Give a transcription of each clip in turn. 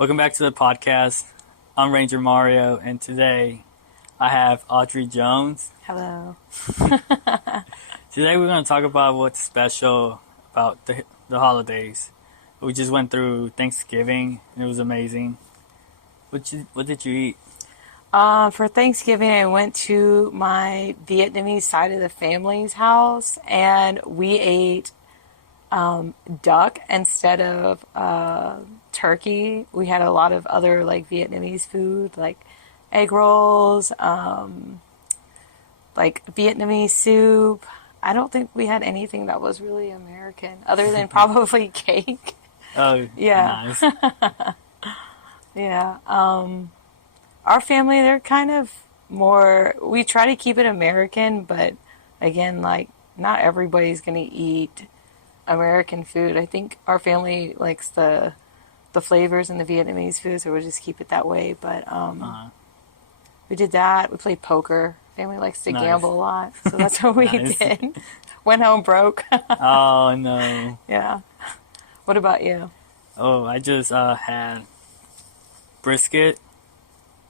Welcome back to the podcast. I'm Ranger Mario, and today I have Audrey Jones. Hello. Today we're going to talk about what's special about the holidays. We just went through Thanksgiving, and it was amazing. What did you eat? For Thanksgiving, I went to my Vietnamese side of the family's house, and we ate duck instead of turkey. We had a lot of other like Vietnamese food, like egg rolls, like Vietnamese soup. I don't think we had anything that was really American, other than probably cake. Oh, Yeah. nice. Yeah. Our family, they're kind of more, we try to keep it American, but again, like, not everybody's going to eat American food. I think our family likes the flavors in the Vietnamese food, so we'll just keep it that way. But we did that. We played poker. Family likes to Nice. gamble a lot, so that's what we Nice. did. Went home broke. Oh, no. Yeah. What about you? Oh, I just had brisket.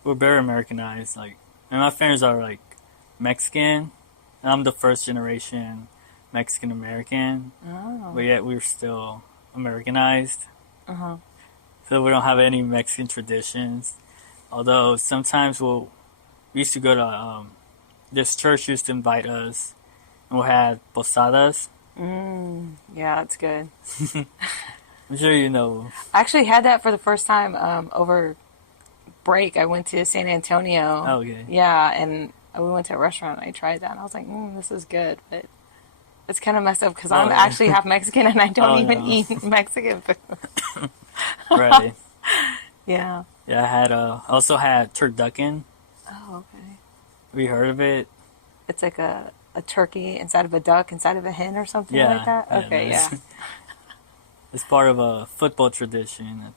We're very Americanized. And my parents are, Mexican. And I'm the first generation Mexican-American. Oh. But yet we're still Americanized. Uh-huh. So we don't have any Mexican traditions. Although sometimes we used to go to, this church used to invite us, and we'll have posadas. Yeah, it's good. I'm sure you know. I actually had that for the first time over break. I went to San Antonio. Oh, okay. Yeah, and we went to a restaurant and I tried that and I was like, this is good, but it's kind of messed up because I'm yeah. actually half Mexican and I don't even no. eat Mexican food. Right. Yeah. Yeah, I also had turducken. Oh, okay. Have you heard of it? It's like a turkey inside of a duck, inside of a hen or something Yeah. like that? Okay, nice. yeah. It's part of a football tradition.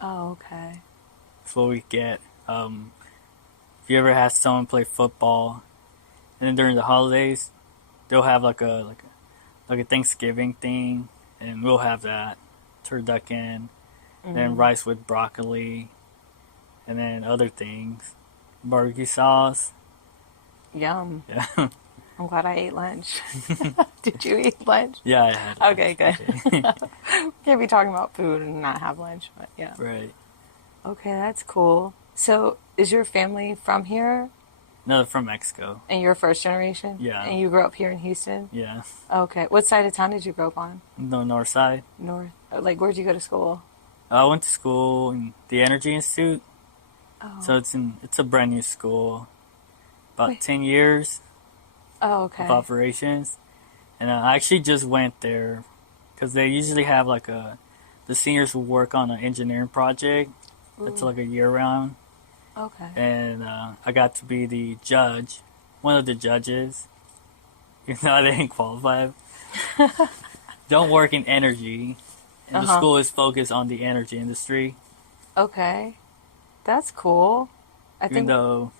Oh, okay. That's what we get. If you ever have someone play football, and then during the holidays, they'll have like a Thanksgiving thing, and we'll have that turducken, and then rice with broccoli, and then other things, barbecue sauce. Yum. Yeah, I'm glad I ate lunch. Did you eat lunch? yeah, I had. Okay, good. Can't be talking about food and not have lunch, but yeah. Right. Okay, that's cool. So, is your family from here? No, they're from Mexico. And you're first generation? Yeah. And you grew up here in Houston? Yeah, Okay. What side of town did you grow up on? the north side. North? Like, where'd you go to school? I went to school in the Energy Institute, Oh, so it's a brand new school, about Wait. 10 years oh okay. of operations, and I actually just went there because they usually have the seniors will work on an engineering project that's Ooh. like a year round, Okay. and I got to be the judge, one of the judges, even though I didn't qualify. Don't work in energy, and the school is focused on the energy industry. Okay. That's cool. I Even think. though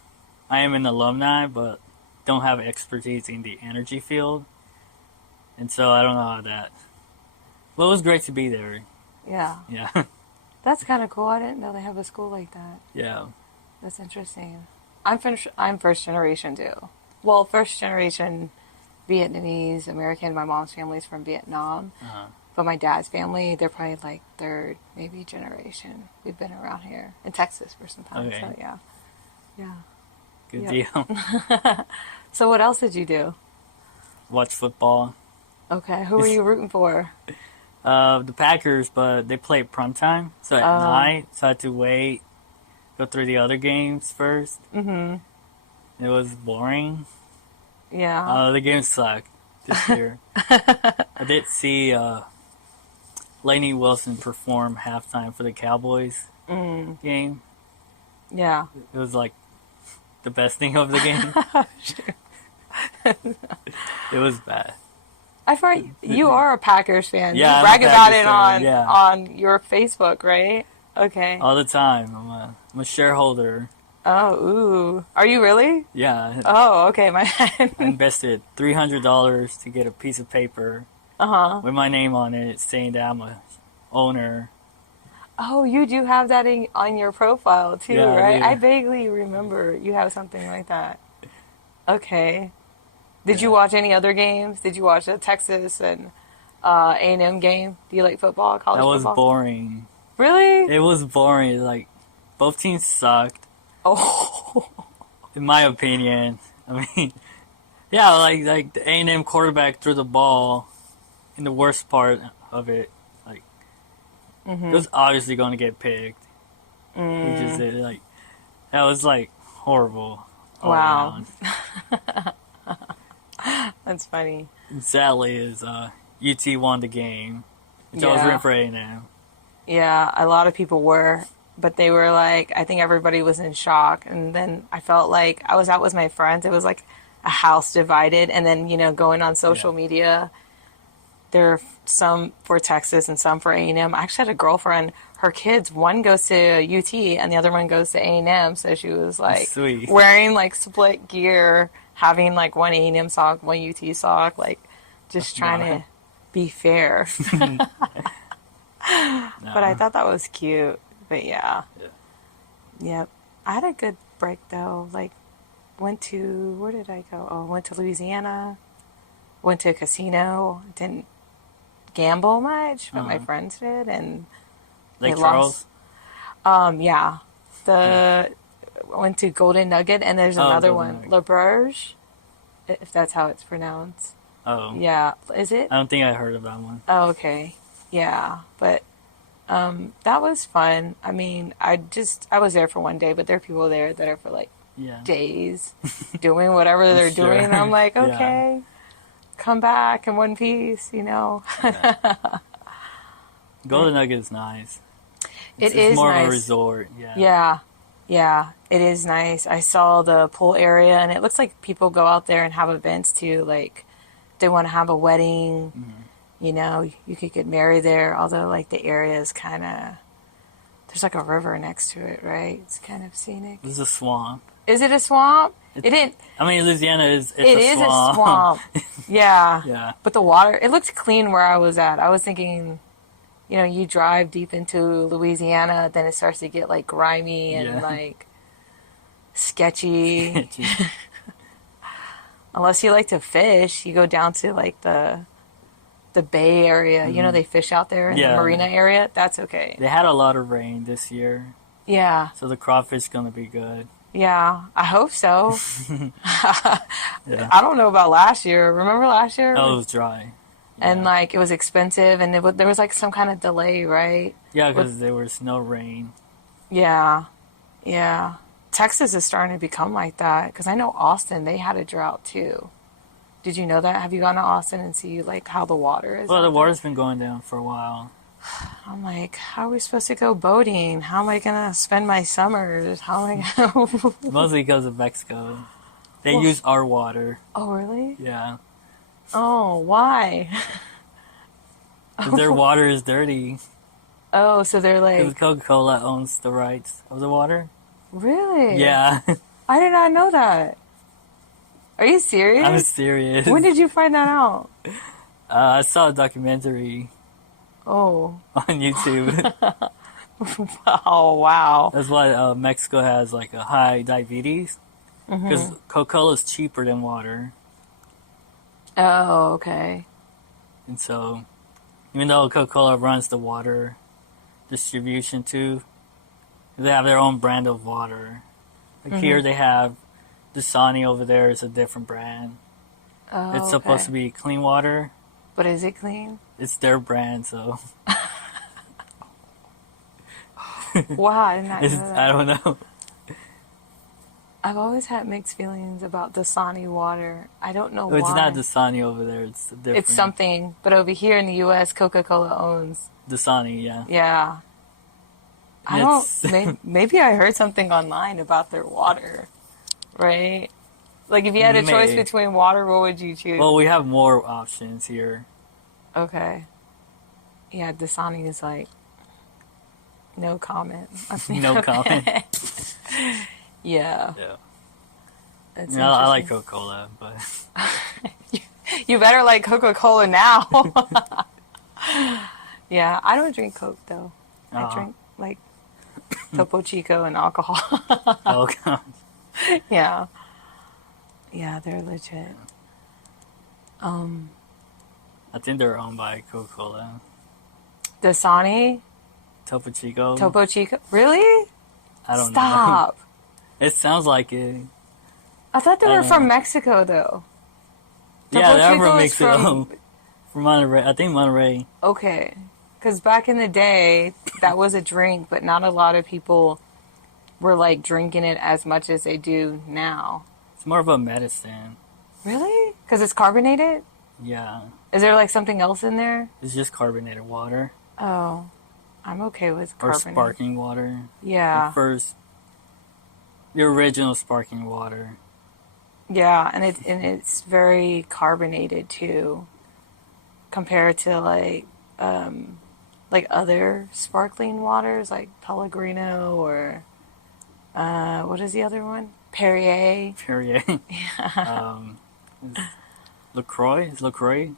I am an alumni, but don't have expertise in the energy field, and so I don't know how that. Well, it was great to be there. Yeah. Yeah, That's kind of cool. I didn't know they have a school like that. yeah. That's interesting. I'm first generation too. Well, first generation Vietnamese American. My mom's family's from Vietnam. Uh-huh. But my dad's family, they're probably like third, maybe generation. We've been around here in Texas for some time. Okay. So yeah. Yeah. Good Yep. deal. So what else did you do? Watch football. Okay. Who were you rooting for? The Packers, but they play prime time, so at Oh. night, so I had to wait, go through the other games first. Mm-hmm. It was boring. Yeah. The game sucked this year. I did see Lainey Wilson perform halftime for the Cowboys game. Yeah. It was like the best thing of the game. It was bad. I've heard you are a Packers fan. Yeah, You I'm a brag about Packers it fan, yeah. on your Facebook, right? Okay. All the time. I'm a shareholder. Oh, ooh. Are you really? Yeah. Oh, okay. My I invested $300 to get a piece of paper Uh-huh. with my name on it saying that I'm a owner. Oh, you do have that on your profile too, Yeah, right? I dude. vaguely remember you have something like that. Okay. Did you Yeah. watch any other games? Did you watch the Texas and A&M game? Do you like football, That college was football? boring. Really? It was boring. Like, both teams sucked, Oh, in my opinion. I mean, yeah, like the A&M quarterback threw the ball in the worst part of it. Like, it was obviously going to get picked. He just did it. Like, that was like horrible all wow. around. That's funny. And sadly, is UT won the game, which I was rooting Yeah. for A&M. Yeah, a lot of people were, but they were like, I think everybody was in shock. And then I felt like I was out with my friends. It was like a house divided. And then, going on social Yeah. media, there are some for Texas and some for A&M. I actually had a girlfriend, her kids, one goes to UT and the other one goes to A&M. So she was like Sweet. wearing like split gear, having like one A&M sock, one UT sock, like just trying Wow. to be fair. But I thought that was cute. But yeah. Yeah. Yep. I had a good break though. Like where did I go? Oh, went to Louisiana. Went to a casino. Didn't gamble much, but my friends did, and Lake they Charles? lost. Yeah. I went to Golden Nugget, and there's Oh, another Golden one, Nugget. La Berge, if that's how it's pronounced. Oh. Yeah. Is it? I don't think I heard of that one. Oh, okay. Yeah, but that was fun. I mean, I was there for one day, but there are people there that are for like Yeah. days doing whatever they're Sure. doing. I'm like, Yeah. okay, come back in one piece, Golden Nugget is nice. It It's is more of nice. a resort. Yeah. Yeah, yeah, it is nice. I saw the pool area, and it looks like people go out there and have events too. Like, they want to have a wedding. You could get married there. Although, like, the area is kind of there's like a river next to it, right? It's kind of scenic. This is a swamp. Is it a swamp? It didn't. I mean, Louisiana is It a is swamp. a swamp. Yeah. Yeah. But the water, it looked clean where I was at. I was thinking, you drive deep into Louisiana, then it starts to get like grimy and Yeah. like sketchy. Unless you like to fish, you go down to like the Bay area. They fish out there in Yeah. the marina area. That's okay. They had a lot of rain this year, Yeah. so the crawfish gonna be good. Yeah. I hope so. Yeah. I don't know about last year. Remember last year? Oh, it was dry. And like it was expensive, and there was like some kind of delay, right? Yeah, because there was no rain. Yeah, yeah. Texas is starting to become like that because I know Austin, they had a drought too. Did you know that? Have you gone to Austin and see like how the water is? Well, out the there? water's been going down for a while. I'm like, how are we supposed to go boating? How am I gonna spend my summers? How am I gonna? Mostly because of Mexico. They Well- use our water. Oh, really? Yeah. Oh, why? 'Cause their water is dirty. Oh, so they're Because like, Coca-Cola owns the rights of the water. really? Yeah. I did not know that. Are you serious? I'm serious. When did you find that out? I saw a documentary Oh. on YouTube. Oh, wow. That's why Mexico has like a high diabetes. Because Coca-Cola is cheaper than water. Oh, okay. And so, even though Coca-Cola runs the water distribution too, they have their own brand of water. Like here they have Dasani over there is a different brand. Oh, It's supposed to be clean water. But is it clean? It's their brand, so Wow, I did not know it's, that. I don't know. I've always had mixed feelings about Dasani water. I don't know why. It's not Dasani over there. It's a different. It's something, but over here in the U.S., Coca-Cola owns. Dasani, yeah. Yeah. I It's- don't. Maybe I heard something online about their water, right? Like, if you had a choice Maybe. between water, what would you choose? Well, we have more options here. Okay. Yeah, Dasani is like, no comment. No comment. Yeah. Yeah. That's Yeah, I like interesting. Coca-Cola, but You better like Coca-Cola now. Yeah, I don't drink Coke though. I Aw. drink like Topo Chico and alcohol. Oh god. Yeah. Yeah, they're legit. I think they're owned by Coca-Cola. Dasani, Topo Chico. Topo Chico. Really? I don't know. Stop. It sounds like it. I thought they I were don't from know. Mexico, though. Yeah, Topo they're Chico from is Mexico. From Monterey. I think Monterey. Okay. Because back in the day, that was a drink, but not a lot of people were like drinking it as much as they do now. It's more of a medicine. Really? Because it's carbonated? Yeah. Is there like something else in there? It's just carbonated water. Oh, I'm okay with Or carbonated. sparkling water. Yeah. The original sparkling water. Yeah, and it's very carbonated too, compared to like other sparkling waters like Pellegrino or what is the other one? Perrier. Perrier. LaCroix? Is LaCroix?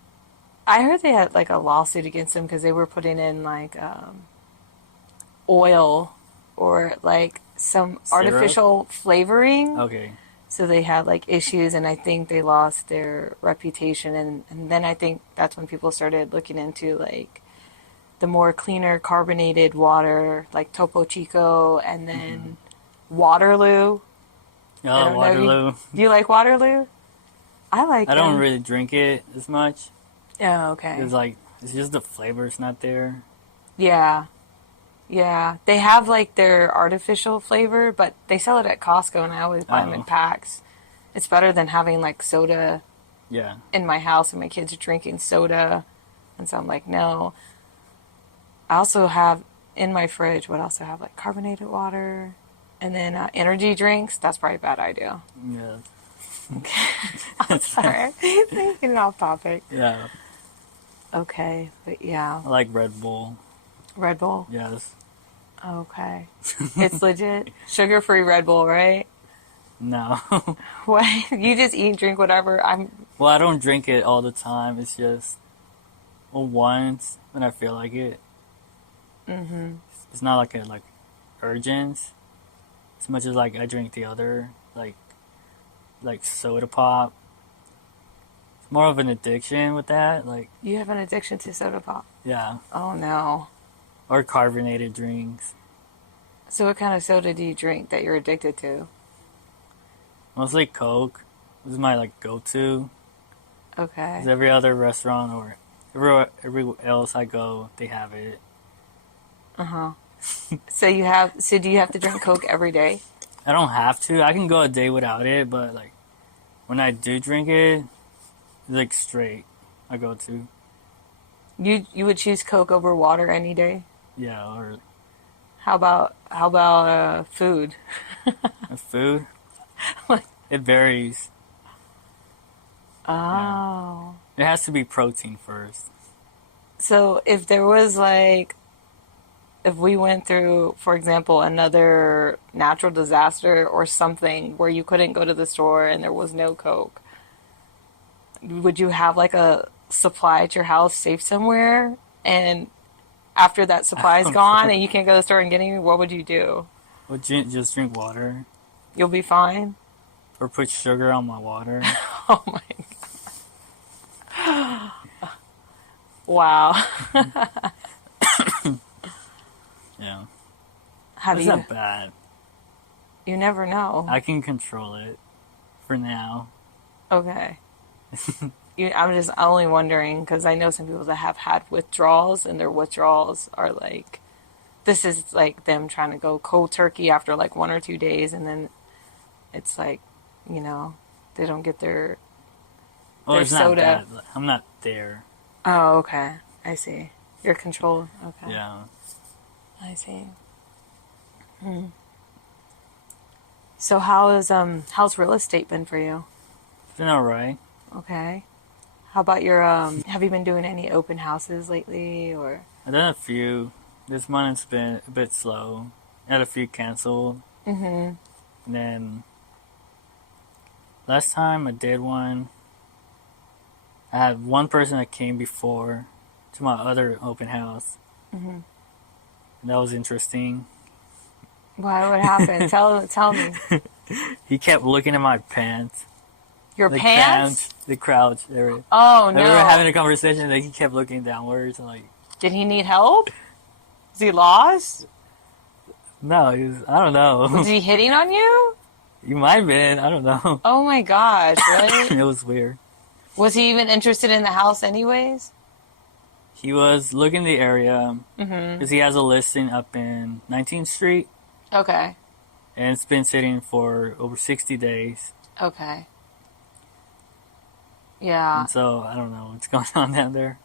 I heard they had like a lawsuit against them because they were putting in like oil or like some Syrup? artificial flavoring. Okay. So they had like issues, and I think they lost their reputation. And then I think that's when people started looking into like the more cleaner carbonated water, like Topo Chico, and then Waterloo. I Oh, don't know, Waterloo. Do you like Waterloo? I like I don't them. really drink it as much. Oh, okay. It's just the flavor's not there. Yeah. Yeah. They have like their artificial flavor, but they sell it at Costco, and I always buy them in Oh. packs. It's better than having like soda Yeah. in my house and my kids are drinking soda. And so I'm like, no. I also have in my fridge, what else do I have? Like carbonated water and then energy drinks. That's probably a bad idea. Yeah. I'm sorry. Getting off topic. Yeah. Okay. But yeah. I like Red Bull. Red Bull. Yes. Okay. It's legit. Sugar-free Red Bull, right? No. What? You just eat and drink whatever. Well, I don't drink it all the time. It's just once when I feel like it. It's not like a urgent as much as like I drink the other like soda pop. It's more of an addiction with that. Like You have an addiction to soda pop. yeah, Oh no. or carbonated drinks. So what kind of soda do you drink that you're addicted to? Mostly Coke. This is my like go-to. Okay. 'Cause every other restaurant or everywhere else I go, they have it. Uh-huh. So do you have to drink Coke every day? I don't have to. I can go a day without it, but like when I do drink it, it's like straight. I go to You would choose Coke over water any day? yeah, or How about food? food. Like- It varies. Oh. It has to be protein first. So if there was if we went through, for example, another natural disaster or something where you couldn't go to the store and there was no Coke, would you have like a supply at your house safe somewhere? And after that supply is gone and you can't go to the store and get any, what would you do? Well, just drink water You'll be fine? or put sugar on my water. Oh my God. Wow. Yeah, Have it's you? not bad. You never know. I can control it for now. Okay. I'm only wondering because I know some people that have had withdrawals and their withdrawals are like, this is like them trying to go cold turkey after like 1 or 2 days, and then it's like, they don't get their Oh, it's soda. not that. I'm not there. Oh, okay. I see. You're controlled. Okay. Yeah. I see. So how's real estate been for you? It's been alright. Okay. How about your have you been doing any open houses lately or? I've done a few. This month it's been a bit slow. I had a few canceled. Mm-hmm. And then last time I did one, I had one person that came before to my other open house. Mm-hmm. And that was interesting. Why? What happened? Tell me. He kept looking at my pants. Your pants? The crouch area. Oh Like, we were having no. a conversation, and he kept looking downwards, and like, Did he need help? Is he lost? no, he was, I don't Was know. he hitting on you? You might have been, I don't know. Oh my gosh, really? It was weird. Was he even interested in the house anyways? He was looking the area, Mm-hmm. because he has a listing up in 19th Street, Okay. and it's been sitting for over 60 days. Okay. Yeah. And so, I don't know what's going on down there.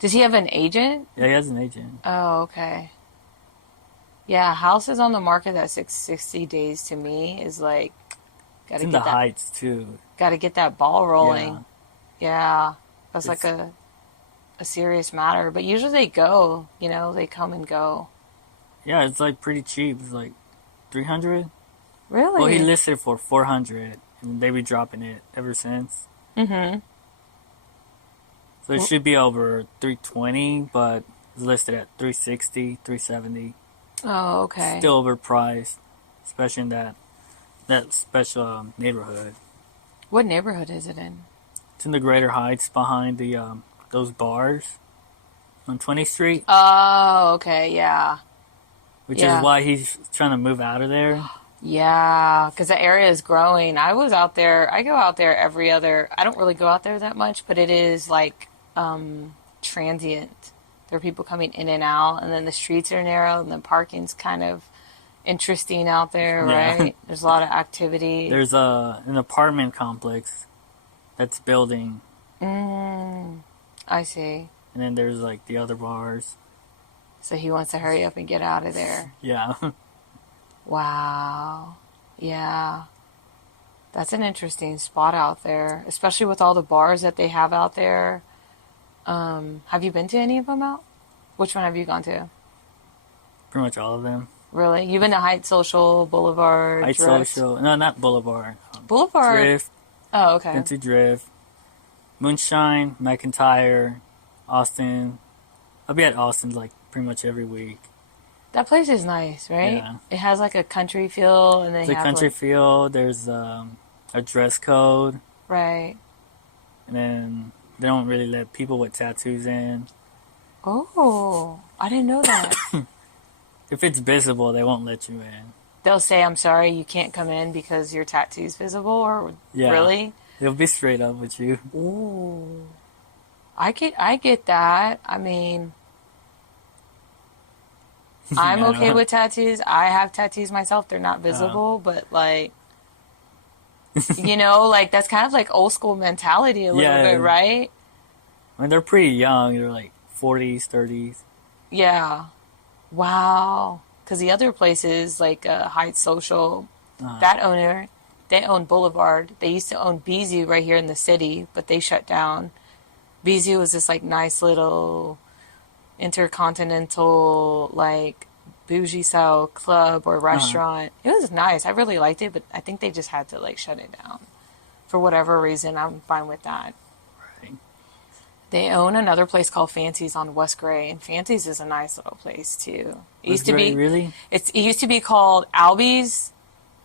Does he have an agent? Yeah, he has an agent. Oh, okay. Yeah, houses on the market that's 60 days to me is like It's gotta in get the that Heights, too. gotta get that ball rolling. Yeah. Yeah. That's like It's- a serious matter. But usually they go, they come and go. Yeah, it's like pretty cheap. It's like 300. Really? Well, he listed for 400, and they be dropping it ever since. Mm-hmm. So it should be over 320, but it's listed at 360, 370. Oh, okay. Still overpriced, especially in that special neighborhood. What neighborhood is it in? It's in the Greater Heights behind the those bars on 20th Street, Oh, okay, yeah. which Yeah. is why he's trying to move out of there. Yeah, because the area is growing. I was out there. I go out there every other. I don't really go out there that much, but it is like transient. There are people coming in and out, and then the streets are narrow, and the parking's kind of interesting out there, Yeah. right? There's a lot of activity. There's an apartment complex that's building, I see. and then there's like the other bars. So he wants to hurry up and get out of there. Yeah. Wow. Yeah. That's an interesting spot out there, especially with all the bars that they have out there. Have you been to any of them out? Which one have you gone to? Pretty much all of them. Really? You've been to Heights Social, Boulevard, Heights Drift? Social. No, not Boulevard. Boulevard. Drift. Oh, okay. Been to Drift. Moonshine, McIntyre, Austin. I'll be at Austin like pretty much every week. That place is nice, right? Yeah. It has like a country feel, and they It's a have country like, feel. There's a dress code. right. And then they don't really let people with tattoos in. Oh, I didn't know that. If it's visible, they won't let you in. They'll say, "I'm sorry, you can't come in because your tattoo's visible," or Yeah. really? They'll be straight up with you. Ooh. I get that. I mean, I'm Yeah. okay with tattoos. I have tattoos myself. They're not visible, but like, like that's kind of like old school mentality a little Yeah. bit, right? When they're pretty young, they're like 40s, 30s. Yeah. Wow. Because the other places like Heights Social, Uh, that owner, they own Boulevard. They used to own BZ right here in the city, but they shut down. BZ was this like nice little intercontinental like bougie style club or restaurant. It was nice. I really liked it, but I think they just had to like shut it down for whatever reason. I'm fine with that. Right. They own another place called Fancy's on West Gray, and Fancy's is a nice little place too. It used to be Really? it used to be called Albies.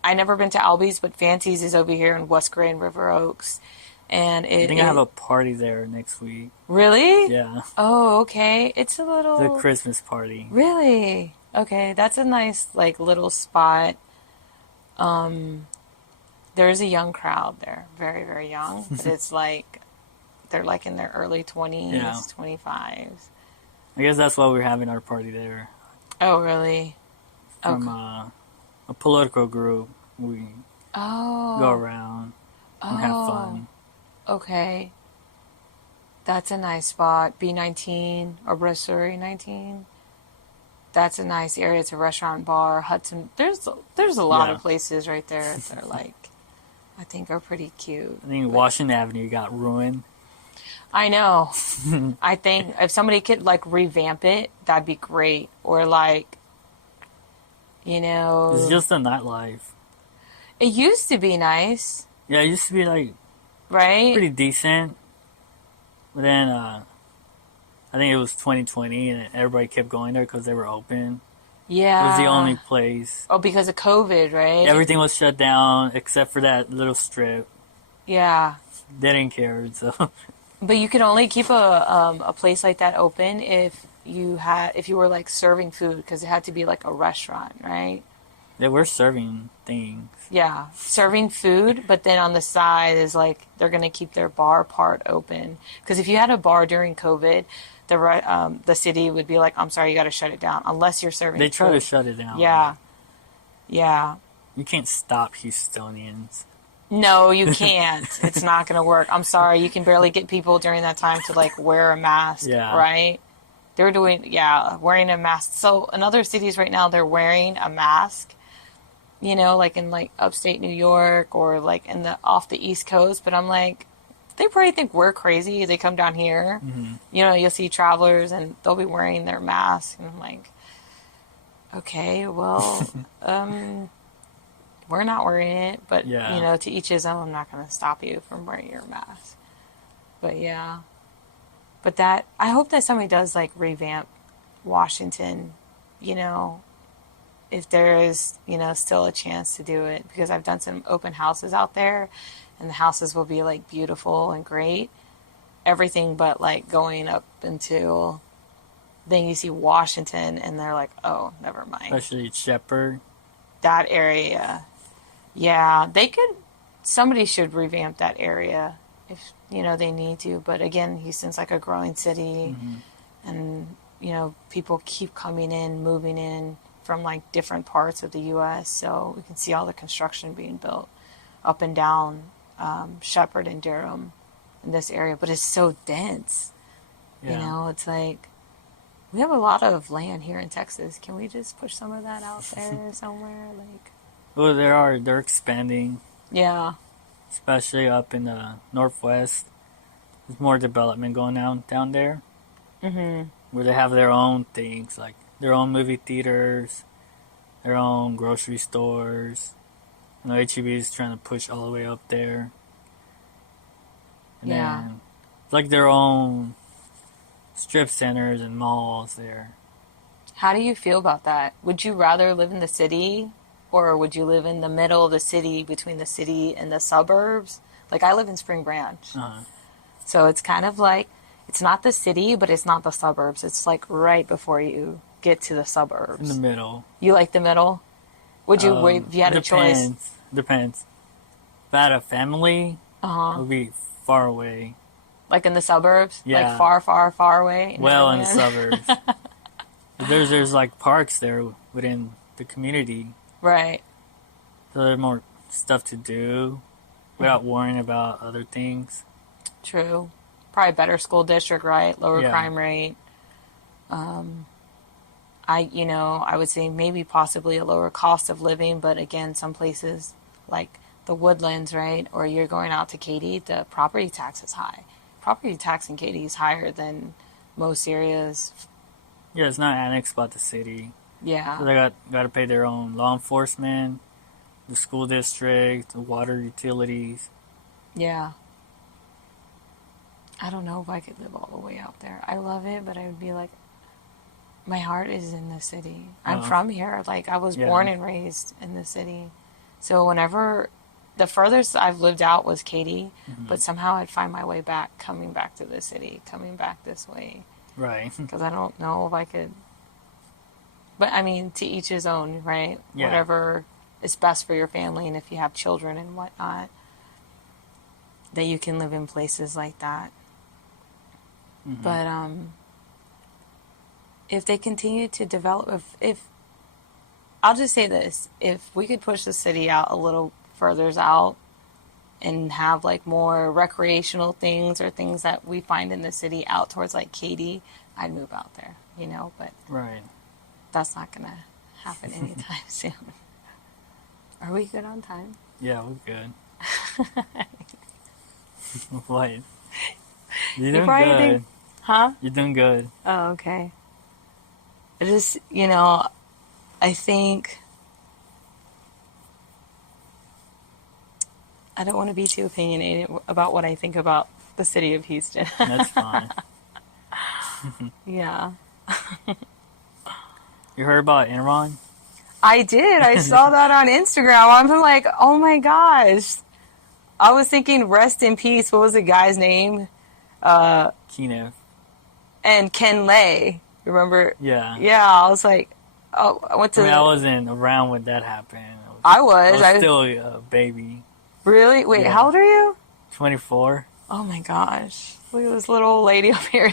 I never been to Albies, but Fancy's is over here in West Gray and River Oaks. And I think I have a party there next week. really? Yeah. Oh, okay. It's a little The Christmas party. really okay. That's a nice like little spot. There's a young crowd there, very very young, but it's like they're like in their early 20s, Yeah. 25s. I guess that's why we're having our party there. Oh, really? From a political group. We Oh. go around and have Oh. fun. Okay. That's a nice spot. B19 or Brasserie 19. That's a nice area. It's a restaurant, bar, Hudson. There's a lot Yeah. of places right there that are like, I think are pretty cute. I think Washington Avenue got ruined. I know. I think if somebody could like revamp it, that'd be great. Or like, It's just a nightlife. it used to be nice, Yeah, it used to be like right? pretty decent. But then I think it was 2020 and everybody kept going there because they were open. It was the only Yeah. place. Oh, because of COVID, right? Everything was shut down except for that little strip. Yeah. They didn't care, so But you could only keep a place like that open if you were like serving food because it had to be like a restaurant, right? they were serving things. Yeah, serving food, but then on the side is like they're gonna keep their bar part open because if you had a bar during COVID, the city would be like, I'm sorry, you got to shut it down unless you're serving They try to food. shut it down. Yeah, yeah. You can't stop Houstonians. No, you can't. It's not gonna work. I'm sorry, you can barely get people during that time to like wear a mask, Yeah. right? They're doing, yeah, wearing a mask. So in other cities right now, they're wearing a mask, like in like upstate New York or like in the off the East Coast. But I'm like, they probably think we're crazy. They come down here, you'll see travelers and they'll be wearing their mask, and I'm like, okay, well, we're not wearing it, but Yeah. to each his own. I'm not going to stop you from wearing your mask. But yeah, but that I hope that somebody does like revamp Washington, you know, if there is, still a chance to do it because I've done some open houses out there and the houses will be like beautiful and great. Everything but like going up until then you see Washington and they're like, oh, never mind. Especially Shepherd. That area. Yeah, somebody should revamp that area if, they need to. But again, Houston's like a growing city and, people keep coming in, moving in from like different parts of the U.S. So we can see all the construction being built up and down Shepherd and Durham in this area. But it's so dense. Yeah. It's like we have a lot of land here in Texas. Can we just push some of that out there somewhere? Like, Well, they're expanding, yeah. especially up in the northwest. There's more development going on down there, where they have their own things, like their own movie theaters, their own grocery stores. HEB is trying to push all the way up there. And Yeah. then it's like their own strip centers and malls there. How do you feel about that? Would you rather live in the city or would you live in the middle of the city between the city and the suburbs? Like I live in Spring Branch. Uh-huh. So it's kind of like it's not the city, but it's not the suburbs. It's like right before you get to the suburbs. In the middle. You like the middle? Would you if you had a choice? Depends. If I had a family, it would be far away. Like in the suburbs? Yeah. Like far, far, far away? Well, in the suburbs. There's like parks there within the community. Right. So there's more stuff to do without worrying about other things. True. Probably better school district, right? Lower Yeah. crime rate. I would say maybe possibly a lower cost of living, but again, some places like the Woodlands, right? Or you're going out to Katy, the property tax is high. Property tax in Katy is higher than most areas. Yeah, it's not annexed by the city. Yeah. So they got to pay their own law enforcement, the school district, the water utilities. Yeah. I don't know if I could live all the way out there. I love it, but I would be like, my heart is in the city. I'm from here. Like, I was born and raised in the city. So whenever, the furthest I've lived out was Katy, but somehow I'd find my way back, coming back to the city, coming back this way. Right. Because I don't know if I could. But I mean, to each his own, right? Yeah. Whatever is best for your family, and if you have children and whatnot, that you can live in places like that. But if they continue to develop, if I'll just say this, if we could push the city out a little further out and have like more recreational things or things that we find in the city out towards like Katy, I'd move out there, but Right. that's not gonna happen anytime soon. Are we good on time? Yeah, we're good. What? You're You doing probably good. think, huh? You're doing good. Oh, okay. I just, I think I don't want to be too opinionated about what I think about the city of Houston. That's fine. Yeah. You heard about Enron? I did. I saw that on Instagram. I'm like, oh my gosh. I was thinking, rest in peace. What was the guy's name? Kenneth. And Ken Lay. Remember? Yeah. Yeah, I was like, oh, I went to. I mean, I wasn't around when that happened. I was. I was still a baby. Really? Wait, Yeah. how old are you? 24. Oh my gosh. Look at this little old lady up here.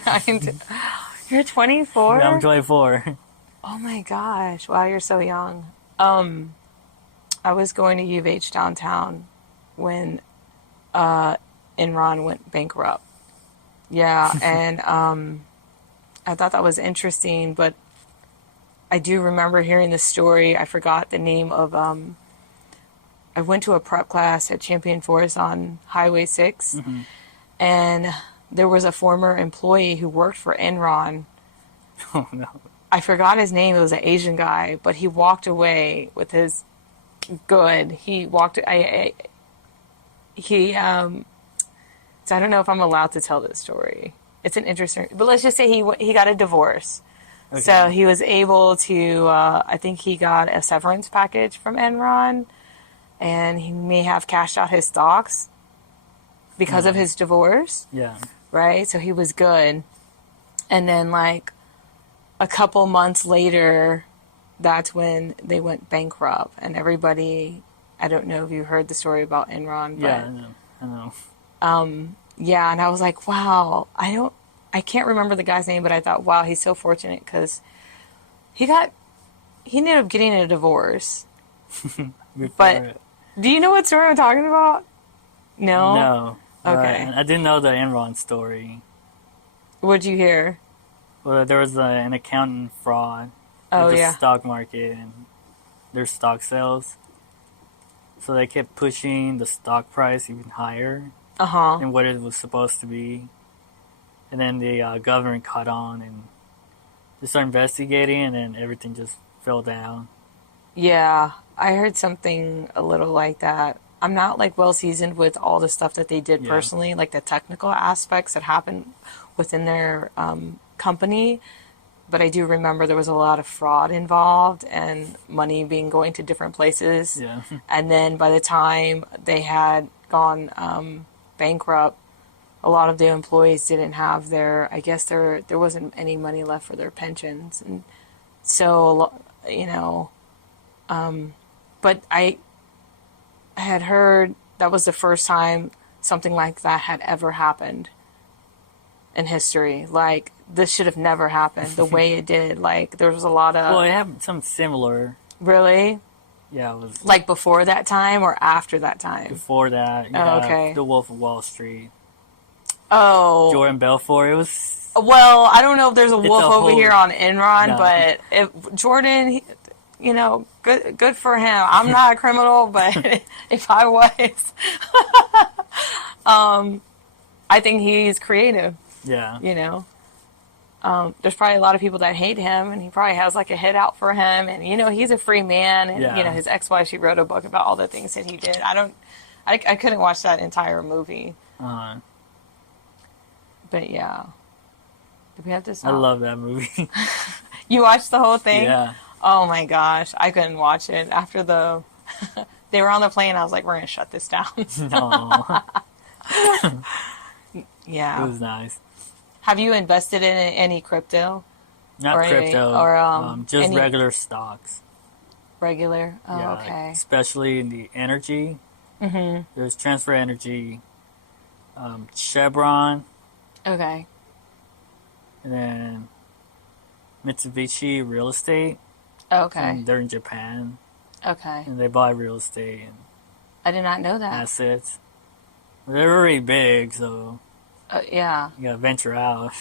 You're 24? Yeah, I'm 24. Oh my gosh. Wow, you're so young. I was going to U of H downtown when Enron went bankrupt. Yeah, and I thought that was interesting, but I do remember hearing the story. I forgot the name of I went to a prep class at Champion Forest on Highway 6, Mm-hmm. and there was a former employee who worked for Enron. Oh, no. I forgot his name. It was an Asian guy, but he walked away with his good. He walked. So I don't know if I'm allowed to tell this story. It's an interesting, but let's just say he got a divorce. Okay. So he was able to. I think he got a severance package from Enron, and he may have cashed out his stocks because of his divorce. Yeah. Right. So he was good, and then like a couple months later, that's when they went bankrupt, and everybody. I don't know if you heard the story about Enron, but Yeah, I know. yeah, and I was like, wow, I can't remember the guy's name, but I thought, wow, he's so fortunate because he ended up getting a divorce. But do you know what story I'm talking about? No? No. Okay. I didn't know the Enron story. What'd you hear? Well, there was an accountant fraud Oh, with the yeah. stock market and their stock sales. So they kept pushing the stock price even higher Uh-huh. than what it was supposed to be. And then the government caught on and just started investigating, and then everything just fell down. Yeah, I heard something a little like that. I'm not like well seasoned with all the stuff that they did Yeah. personally, like the technical aspects that happened within their company. But I do remember there was a lot of fraud involved and money being going to different places. Yeah. And then by the time they had gone bankrupt, a lot of the employees didn't have I guess there wasn't any money left for their pensions. And so, but I had heard that was the first time something like that had ever happened in history. Like, this should have never happened the way it did. Like, there was a lot of... Well, it happened something similar. Really? Yeah, it was Like, before that time or after that time? before that. You Oh, have okay. The Wolf of Wall Street. Oh. Jordan Belfort. It was... Well, I don't know if there's a wolf a over whole- here on Enron, No. but if Jordan, good for him. I'm not a criminal, but if I was, I think he's creative, Yeah. There's probably a lot of people that hate him, and he probably has like a hit out for him, and he's a free man, and Yeah. his ex-wife, she wrote a book about all the things that he did. I couldn't watch that entire movie, but yeah. Do we have to I stop? love that movie. You watched the whole thing? Yeah. Oh my gosh, I couldn't watch it. After they were on the plane, I was like, we're going to shut this down. No. Yeah. It was nice. Have you invested in any crypto? Not Or any- crypto. or, just any- regular stocks. Regular? Oh, Yeah, okay. especially in the energy. Mm-hmm. There's Transfer Energy, Chevron, Okay. and then Mitsubishi Real Estate. Okay. And they're in Japan, Okay. and they buy real estate and I did not know that. assets. They're already big, so Yeah. you gotta venture out.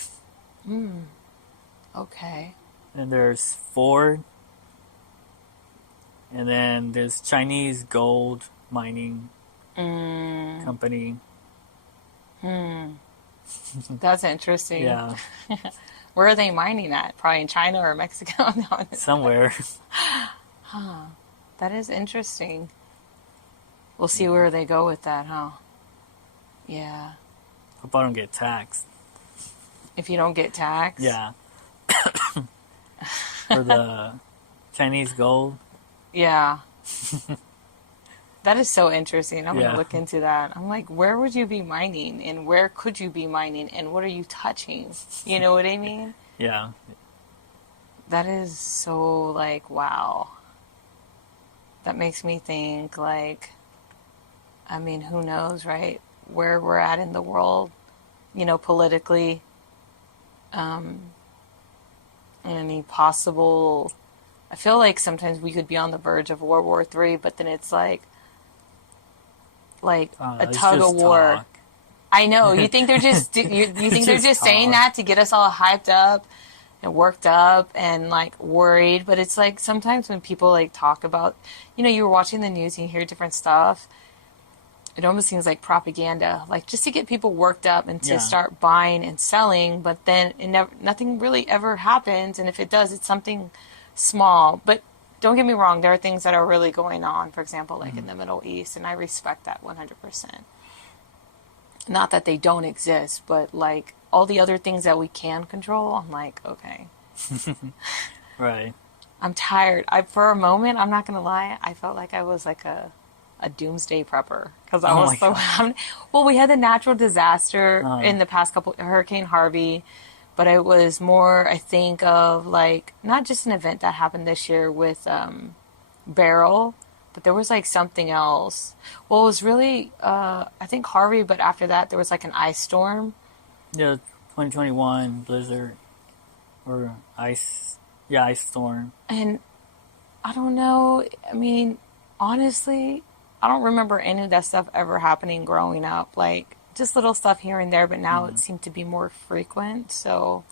Okay. And there's Ford, and then there's Chinese gold mining company. That's interesting. Yeah, Where are they mining at? Probably in China or Mexico? No. somewhere. That is interesting. We'll see where they go with that, huh? Yeah. Hope I don't get taxed. If you don't get taxed. Yeah. or the Chinese gold. Yeah. That is so interesting. I'm going to Yeah, look into that. I'm like, where would you be mining and where could you be mining and what are you touching? You know what I mean? yeah, That is so like, wow. That makes me think like, I mean, who knows, right? Where we're at in the world, politically, and any possible. I feel like sometimes we could be on the verge of World War III, but then it's like a it's tug of just war. talk. I know. You think they're just you It's think they're just just saying talk. that to get us all hyped up and worked up and like worried, but it's like sometimes when people like talk about, you were watching the news and you hear different stuff, it almost seems like propaganda, like just to get people worked up and to Yeah, start buying and selling, but then nothing really ever happens, and if it does, it's something small. But don't get me wrong, there are things that are really going on, for example, like in the Middle East, and I respect that 100%. Not that they don't exist, but like all the other things that we can control, I'm like, okay. right. I'm tired. For a moment, I'm not gonna lie, I felt like I was like a doomsday prepper because I Oh was my so. god. Well, we had the natural disaster Uh, in the past couple, Hurricane Harvey, but it was more, I think, of like not just an event that happened this year with Beryl, but there was like something else. Well, it was really, I think Harvey, but after that, there was like an ice storm. yeah, 2021 blizzard or ice. Yeah, ice storm. And I don't know. I mean, honestly, I don't remember any of that stuff ever happening growing up. Like, just little stuff here and there, but now it Mm, seemed to be more frequent. So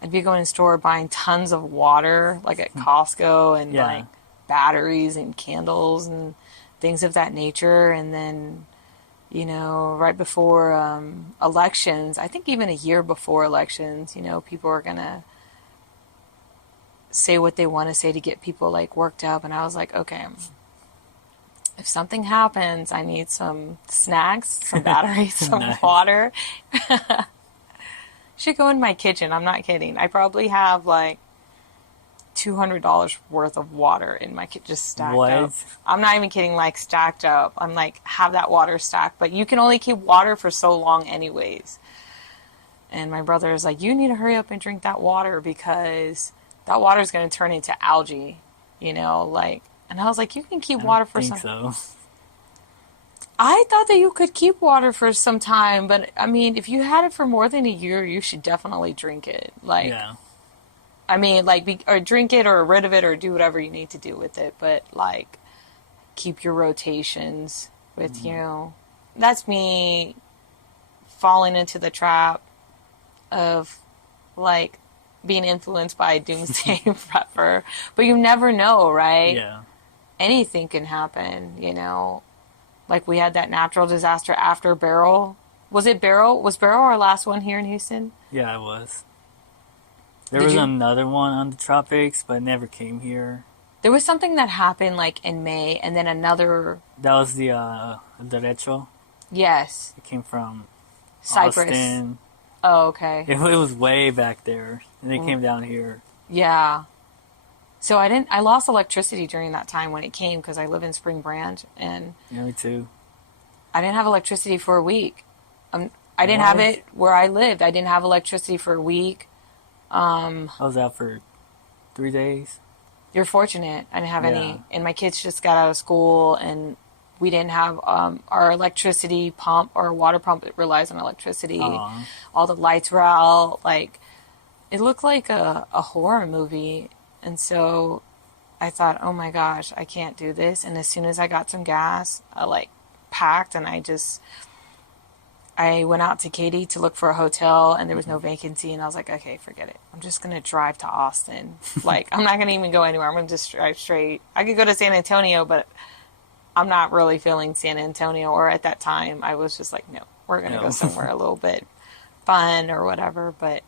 I'd be going to the store buying tons of water, like at Costco, and like yeah. batteries and candles and things of that nature. And then, right before elections, I think even a year before elections, people are going to say what they want to say to get people like worked up. And I was like, okay, if something happens, I need some snacks, some batteries, some Nice. water. Should go in my kitchen. I'm not kidding. I probably have like $200 worth of water in my kitchen just stacked up. What? I'm not even kidding, like stacked up. I'm like, have that water stacked. But you can only keep water for so long, anyways. And my brother is like, you need to hurry up and drink that water because that water is going to turn into algae, like. And I was like, you can keep I don't water for think some. so. I thought that you could keep water for some time, but I mean, if you had it for more than a year, you should definitely drink it. Like, Yeah. I mean, like, or drink it or rid of it or do whatever you need to do with it, but like, keep your rotations with Mm, you. That's me falling into the trap of like being influenced by a doomsday prepper, but you never know, right? yeah. Anything can happen. Like we had that natural disaster after Beryl. Was it Beryl? Was Beryl our last one here in Houston? Yeah, it was. There Did was you? another one on the tropics, but it never came here. There was something that happened like in May, and then another. That was the derecho. Yes, It came from Cyprus. Austin. Oh, okay. It was way back there, and it came down here. Yeah. So I didn't. I lost electricity during that time when it came because I live in Spring Branch, and Yeah, me too. I didn't have electricity for a week. I didn't have What? it where I lived. I didn't have electricity for a week. I was out for 3 days. You're fortunate. I didn't have Yeah. any, and my kids just got out of school, and we didn't have our electricity pump or water pump. It relies on electricity. Aw. All the lights were out. Like it looked like a horror movie, and so I thought, oh my gosh, I can't do this. And as soon as I got some gas, I like packed, and I went out to Katy to look for a hotel, and there was no vacancy, and I was like, okay, forget it. I'm just going to drive to Austin. Like, I'm not going to even go anywhere. I'm going to just drive straight. I could go to San Antonio, but I'm not really feeling San Antonio. Or at that time, I was just like, no, we're going to go No. somewhere a little bit fun or whatever. But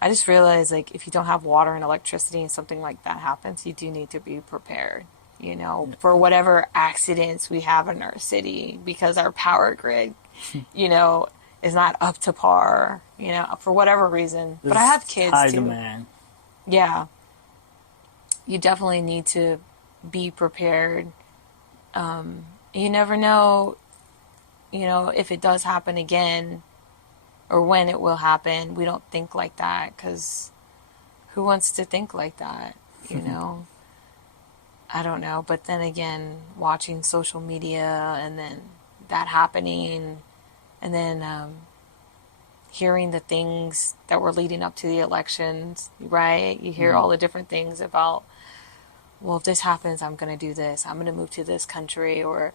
I just realized, like, if you don't have water and electricity and something like that happens, you do need to be prepared, for whatever accidents we have in our city because our power grid is not up to par, for whatever reason. But I have kids high too. demand. Yeah. you definitely need to be prepared. You never know, if it does happen again or when it will happen. We don't think like that because who wants to think like that, you know? I don't know. But then again, watching social media and then that happening and then hearing the things that were leading up to the elections, right? You hear all the different things about, well, if this happens, I'm going to do this. I'm going to move to this country. Or,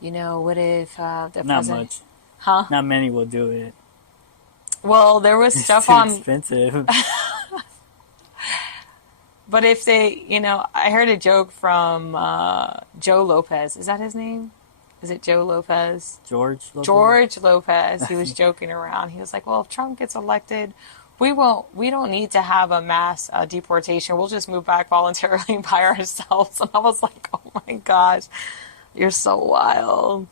what if the Not president... much. Huh? Not many will do it. Well, there was It's stuff too on... expensive. But if they, I heard a joke from Joe Lopez. Is that his name? Is it Joe Lopez? George Lopez? George Lopez. He was joking around. He was like, well, if Trump gets elected, we don't need to have a mass deportation. We'll just move back voluntarily by ourselves. And I was like, oh my gosh, you're so wild.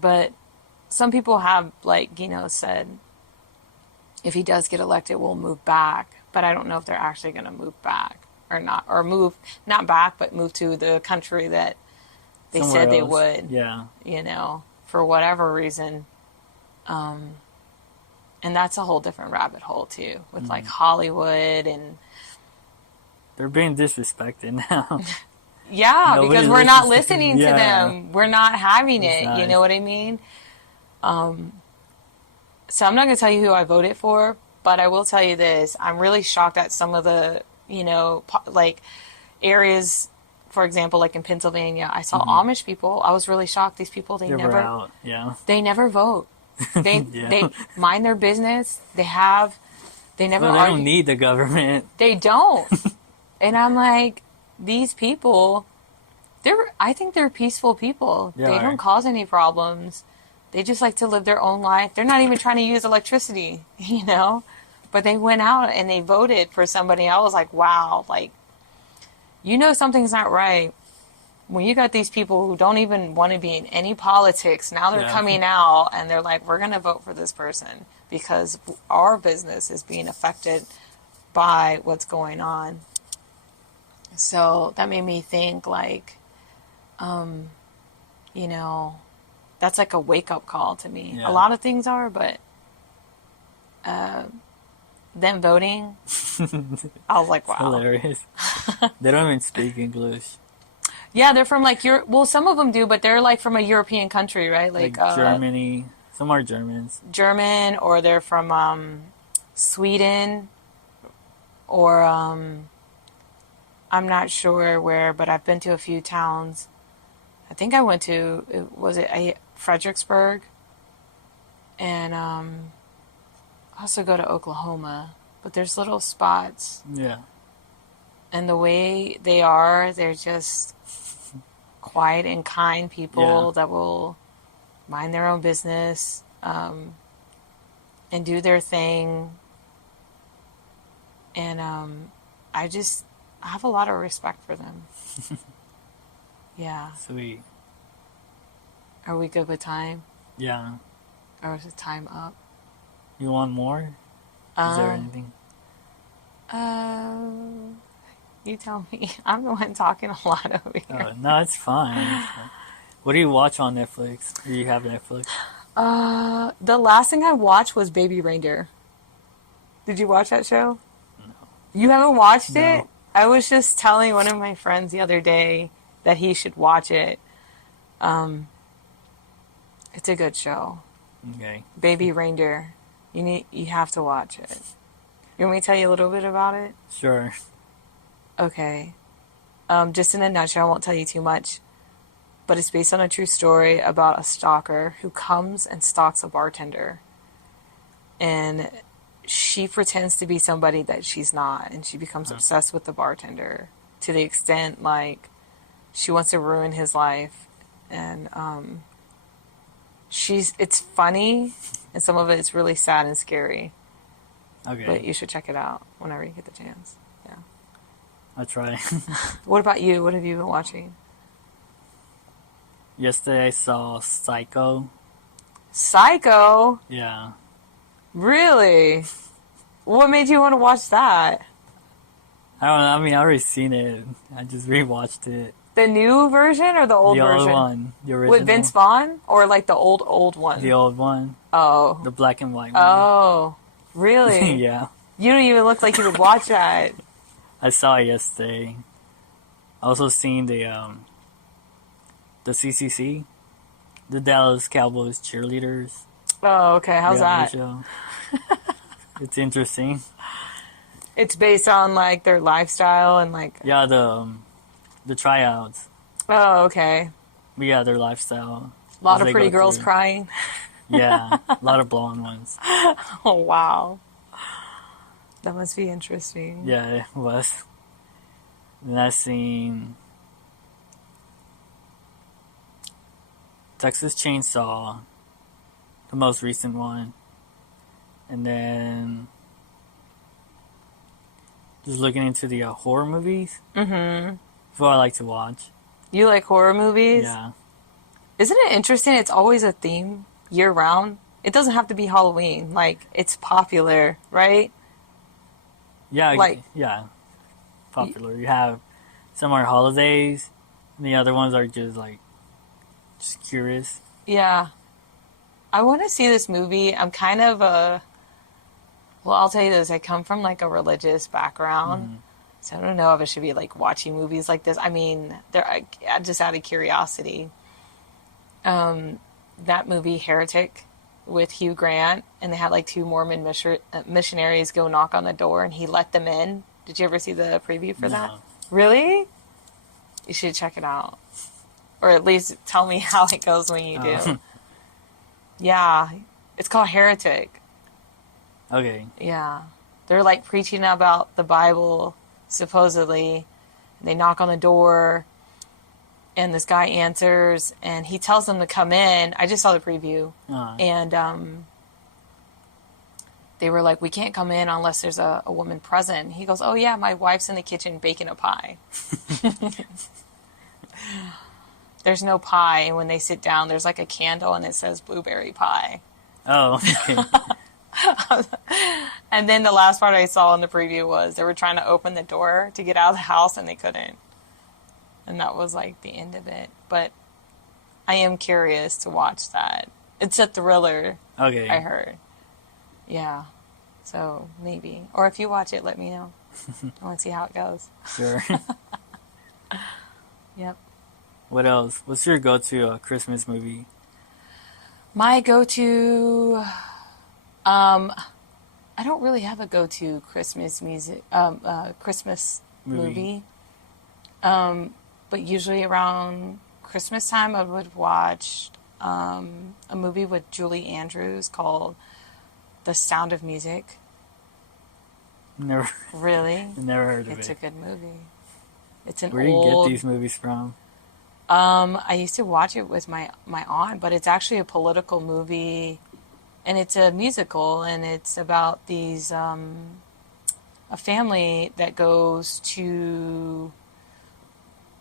But some people have, said, if he does get elected, we'll move back. But I don't know if they're actually going to move back or not. Or move, not back, but move to the country that they Somewhere said they else. would. Yeah. For whatever reason. And that's a whole different rabbit hole, too. With, Hollywood and... They're being disrespected now. Yeah, Nobody because we're not listens to listening to yeah. them. We're not having it. Nice. You know what I mean? So I'm not going to tell you who I voted for, but I will tell you this. I'm really shocked at some of the, areas, for example, like in Pennsylvania. I saw Amish people. I was really shocked. These people, they never out. Yeah. They never vote. They Yeah. they mind their business. They never Well, they argue. don't need the government. They don't. And I'm like, these people, I think they're peaceful people. They They are. don't cause any problems. They just like to live their own life. They're not even trying to use electricity, But they went out and they voted for somebody. I was like, wow, something's not right. When you got these people who don't even want to be in any politics, now they're coming out and they're like, we're going to vote for this person because our business is being affected by what's going on. So that made me think that's like a wake-up call to me. Yeah. A lot of things are, but them voting, I was like, wow. Hilarious. They don't even speak English. Yeah, they're from Europe. Well, some of them do, but they're from a European country, right? Like Germany. Some are Germans. German, or they're from Sweden, or I'm not sure where, but I've been to a few towns. I think I went to, was it Fredericksburg? And also go to Oklahoma. But there's little spots. Yeah. And the way they are, they're just quiet and kind people that will mind their own business and do their thing. And I have a lot of respect for them. Yeah. Sweet. Are we good with time? Yeah. Or is it time up? You want more? Is there anything? You tell me. I'm the one talking a lot over here. Oh, no, it's fine. What do you watch on Netflix? Do you have Netflix? The last thing I watched was Baby Reindeer. Did you watch that show? No. You haven't watched No. it? I was just telling one of my friends the other day that he should watch it. It's a good show. Okay. Baby Reindeer. You have to watch it. You want me to tell you a little bit about it? Sure. Okay. Just in a nutshell, I won't tell you too much. But it's based on a true story about a stalker who comes and stalks a bartender. And she pretends to be somebody that she's not. And she becomes obsessed with the bartender to the extent, she wants to ruin his life. And it's funny, and some of it's really sad and scary. Okay. But you should check it out whenever you get the chance. Yeah. I'll try. What about you? What have you been watching? Yesterday I saw Psycho. Psycho? Yeah. Really? What made you want to watch that? I don't know. I mean, I already seen it. I just rewatched it. The new version or the old The old version? one, the original. With Vince Vaughn or like the old one? The old one. Oh. The black and white one. Oh. Really? Yeah. You don't even look like you would watch that. I saw it yesterday. I also seen the CCC, the Dallas Cowboys cheerleaders. Oh, okay. How's that? Show. It's interesting. It's based on like their lifestyle and like. Yeah, the tryouts. Oh, okay. But yeah, their lifestyle. A lot of pretty girls crying. Yeah, a lot of blonde ones. Oh, wow. That must be interesting. Yeah, it was. Then I seen Texas Chainsaw, the most recent one. And then just looking into the horror movies. Mm-hmm. That's what I like to watch. You like horror movies? Yeah. Isn't it interesting? It's always a theme year round. It doesn't have to be Halloween. Like, it's popular, right? Yeah, like, yeah. Popular. You have some are holidays, and the other ones are just curious. Yeah. I want to see this movie. I'm kind of well, I'll tell you this. I come from like a religious background, so I don't know if I should be like watching movies like this. I mean, just out of curiosity. That movie Heretic with Hugh Grant, and they had like two Mormon missionaries go knock on the door, and he let them in. Did you ever see the preview for that? Really? You should check it out, or at least tell me how it goes when you do. Yeah, it's called Heretic. Okay. Yeah, they're like preaching about the Bible, supposedly. And they knock on the door, and this guy answers, and he tells them to come in. I just saw the preview, and they were like, "We can't come in unless there's a woman present." He goes, "Oh yeah, my wife's in the kitchen baking a pie." There's no pie, and when they sit down, there's like a candle, and it says blueberry pie. Oh, okay. And then the last part I saw in the preview was they were trying to open the door to get out of the house, and they couldn't. And that was like the end of it. But I am curious to watch that. It's a thriller, Okay. I heard. Yeah. So maybe. Or if you watch it, let me know. I want to see how it goes. Sure. Yep. What else? What's your go-to Christmas movie? My go-to... I don't really have a go-to Christmas Christmas movie. But usually around Christmas time, I would watch a movie with Julie Andrews called The Sound of Music. Never. Really? Never heard of It's it. a good movie. It's an Where do you get these movies from? I used to watch it with my aunt, but it's actually a political movie, and it's a musical, and it's about these a family that goes to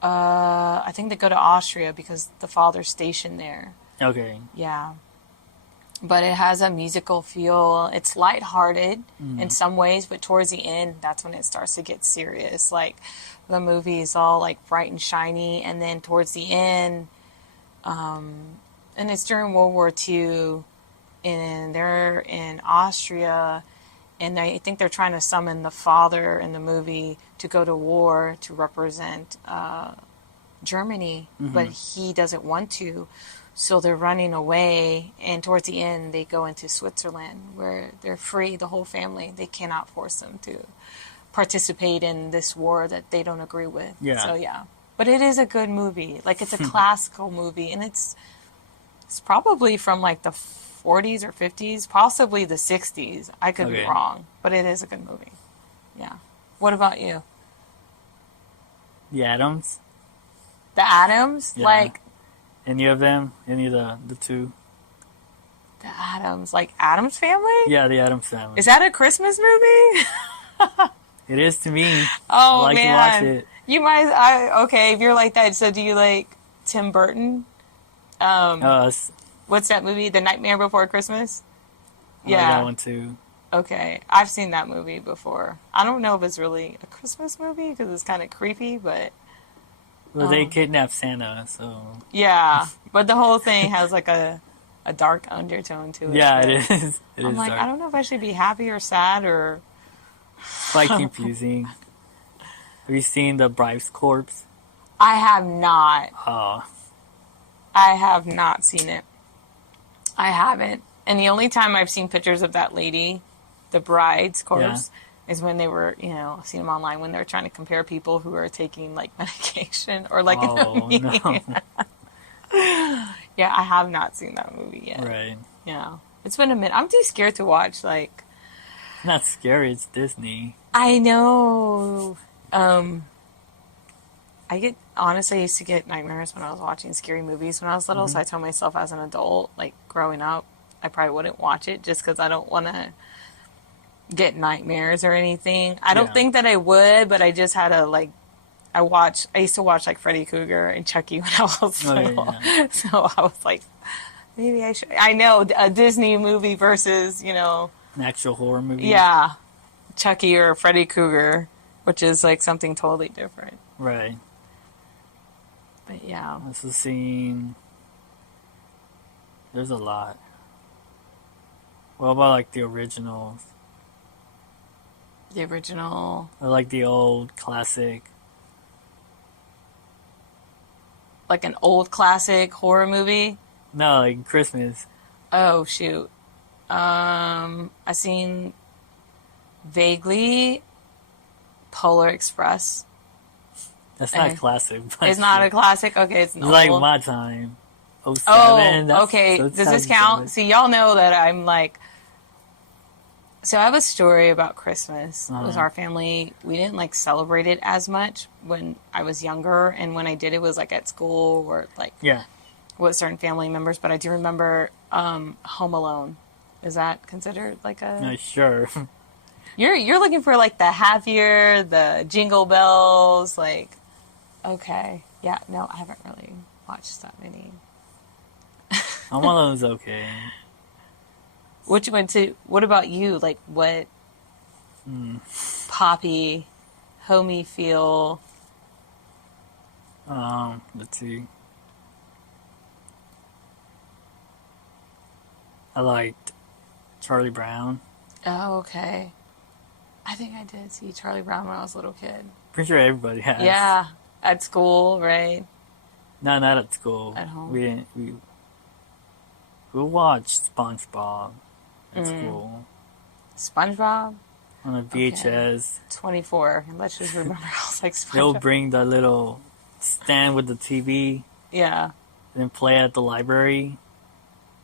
I think they go to Austria because the father's stationed there. Okay. Yeah. But it has a musical feel. It's lighthearted in some ways, but towards the end, that's when it starts to get serious. Like, the movie is all, like, bright and shiny, and then towards the end, and it's during World War II, and they're in Austria, and I think they're trying to summon the father in the movie to go to war to represent Germany, but he doesn't want to. So they're running away, and towards the end, they go into Switzerland, where they're free, the whole family. They cannot force them to participate in this war that they don't agree with. Yeah. So, yeah. But it is a good movie. Like, it's a classical movie, and it's probably from, like, the 40s or 50s, possibly the 60s. I could be wrong, but it is a good movie. Yeah. What about you? The Addams? The Addams? Yeah. Like... Any of them? Any of the two? The Addams, like Addams Family? Yeah, the Addams Family. Is that a Christmas movie? It is to me. Oh, I like man. to watch it. You might, okay, if you're like that, so do you like Tim Burton? I What's that movie, The Nightmare Before Christmas? like that one too. Okay, I've seen that movie before. I don't know if it's really a Christmas movie because it's kind of creepy, but Well, they kidnapped Santa, so yeah. But the whole thing has like a dark undertone to it. yeah, But it is. It I'm is like, I dark. don't know if I should be happy or sad or. It's quite confusing. Have you seen the Bribe's Corpse? I have not. Oh, I have not seen it. I haven't. And the only time I've seen pictures of that lady, the bride's corpse, is when they were, I've seen them online when they were trying to compare people who are taking like medication or like oh in a no, Yeah, I have not seen that movie yet. right? Yeah. It's been a minute. I'm too scared to watch like Not scary. It's Disney. I know. Honestly, I used to get nightmares when I was watching scary movies when I was little, so I told myself as an adult, like growing up, I probably wouldn't watch it just because I don't want to get nightmares or anything. I don't think that I would, but I just had to like, I used to watch like Freddy Krueger and Chucky when I was little. Yeah. So I was like, maybe I should. I know a Disney movie versus, An actual horror movie. yeah, Chucky or Freddy Krueger, which is like something totally different. Right. But yeah. This is scene. There's a lot. What about like the originals? The original. Or like the old classic? Like an old classic horror movie? No, like Christmas. Oh, shoot. I seen vaguely Polar Express. That's not classic. But It's not a classic? Okay, it's an It's like old. my time. Oh, Okay. Does this count? See, y'all know that I'm like... So I have a story about Christmas. It was our family. We didn't like celebrate it as much when I was younger, and when I did, it was like at school or like with certain family members. But I do remember Home Alone. Is that considered like a? Sure. You're looking for like the happier, the jingle bells, like. Okay, yeah, no, I haven't really watched that many. Home Alone's okay. What about you? Like, what poppy, homey feel? Let's see. I liked Charlie Brown. Oh, okay. I think I did see Charlie Brown when I was a little kid. Pretty sure everybody has. Yeah, at school, right? No, not at school. At home. We didn't. We watched SpongeBob at school SpongeBob? on a VHS. 24. And let's just remember I was like SpongeBob. They'll bring the little stand with the TV Yeah. and play at the library.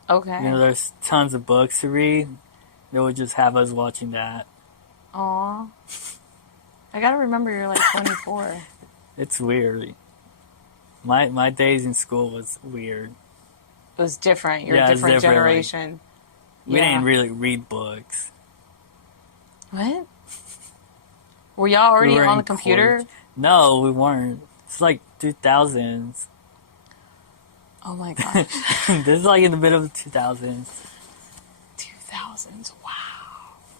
Okay. There's tons of books to read. They would just have us watching that. Aw. I gotta remember you're like 24. It's weird. My days in school was weird. It was different. You're Yeah, a it's different different, like, generation. We didn't really read books. What? Were y'all already We were on the in computer? college. No, we weren't. It's like 2000s. Oh my gosh. This is like in the middle of the 2000s. 2000s. Wow.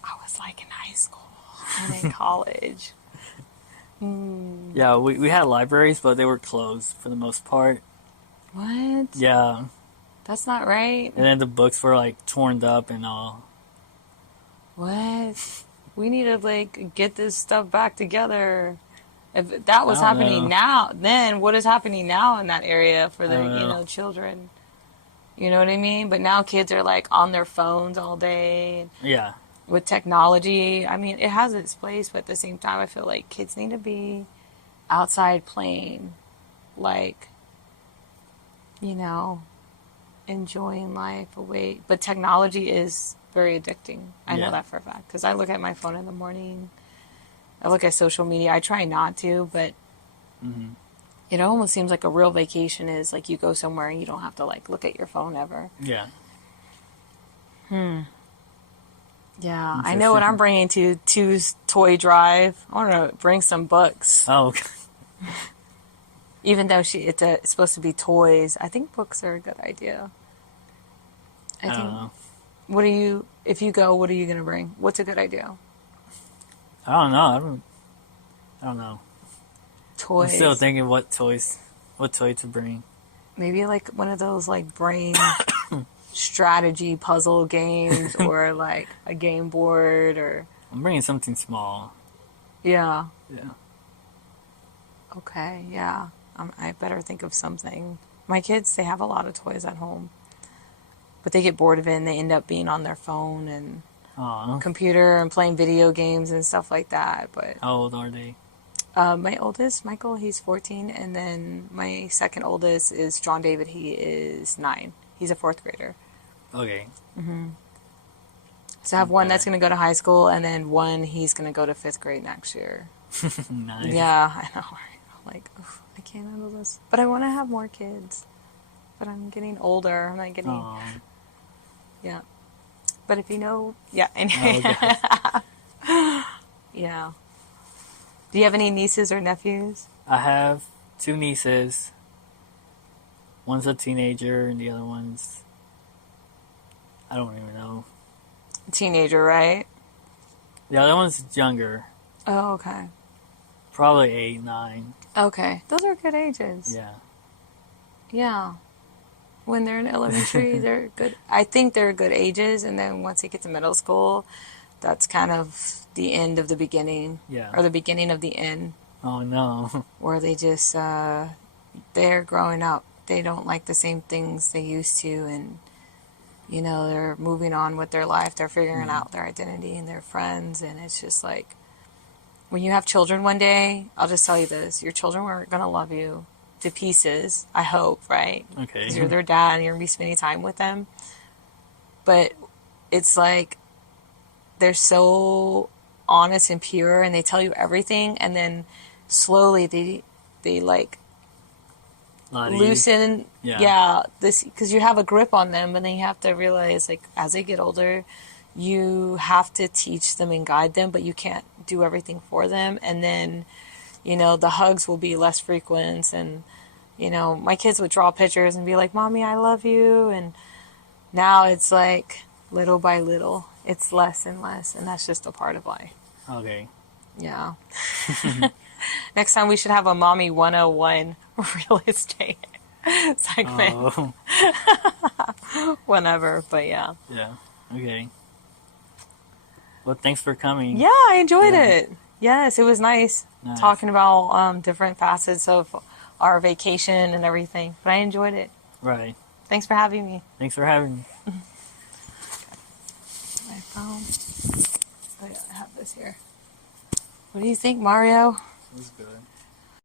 I was like in high school and in college. Yeah, we had libraries, but they were closed for the most part. What? Yeah. That's not right. And then the books were like torn up and all. What? We need to like get this stuff back together. If that was I don't happening know. now, then what is happening now in that area for the I don't know. children? You know what I mean? But now kids are like on their phones all day Yeah. with technology. I mean, it has its place, but at the same time, I feel like kids need to be outside playing, like, enjoying life away. But technology is very addicting. I know Yeah. that for a fact because I look at my phone in the morning. I look at social media. I try not to, but it almost seems like a real vacation is like you go somewhere and you don't have to like look at your phone ever. Yeah. Yeah, I know what I'm bringing to Two's Toy Drive. I want to bring some books. Oh, okay. Even though it's supposed to be toys, I think books are a good idea. I don't know. If you go, what are you going to bring? What's a good idea? I don't know. I don't know. Toys. I'm still thinking what toy to bring. Maybe like one of those like brain strategy puzzle games or like a game board or. I'm bringing something small. Yeah. Yeah. Okay, yeah. I better think of something. My kids, they have a lot of toys at home. But they get bored of it and they end up being on their phone and Aw. computer and playing video games and stuff like that. But How old are they? my oldest, Michael, he's 14. And then my second oldest is John David. He is 9. He's a 4th grader. Okay. So I have one Okay. that's going to go to high school and then one he's going to go to 5th grade next year. Nice. Yeah, I know. Right? I'm like, oof, I can't handle this. But I want to have more kids. But I'm getting older. I'm not getting... Aw. Yeah. But if you know... Yeah, anyway. Okay. Yeah. Do you have any nieces or nephews? I have 2 nieces. One's a teenager and the other one's... I don't even know. Teenager, right? The other one's younger. Oh, okay. Probably 8, 9. Okay. Those are good ages. Yeah. Yeah. When they're in elementary, they're good. I think they're good ages, and then once they get to middle school, that's kind of the end of the beginning. Yeah. Or the beginning of the end, Oh no. where they just, they're growing up. They don't like the same things they used to, and, you know, they're moving on with their life. They're figuring out their identity and their friends, and it's just like, when you have children one day, I'll just tell you this, your children are going to love you to pieces, I hope, right? Okay. Because you're their dad and you're going to be spending time with them. But it's like they're so honest and pure and they tell you everything, and then slowly they like Lot of loosen. Yeah. Yeah, this, because you have a grip on them, and then you have to realize, like, as they get older, you have to teach them and guide them, but you can't do everything for them. And then, you know, the hugs will be less frequent, and, you know, my kids would draw pictures and be like, "Mommy, I love you," and now it's like little by little, it's less and less, and that's just a part of life. Okay. Yeah. Next time we should have a Mommy 101 real estate segment. Oh. Whenever, but yeah. Yeah. Okay. Well, thanks for coming. Yeah, I enjoyed Yeah. it. Yes, it was nice Nice. talking about different facets of our vacation and everything. But I enjoyed it. Right. Thanks for having me. Thanks for having me. My phone. Oh yeah, I have this here. What do you think, Mario? It was good.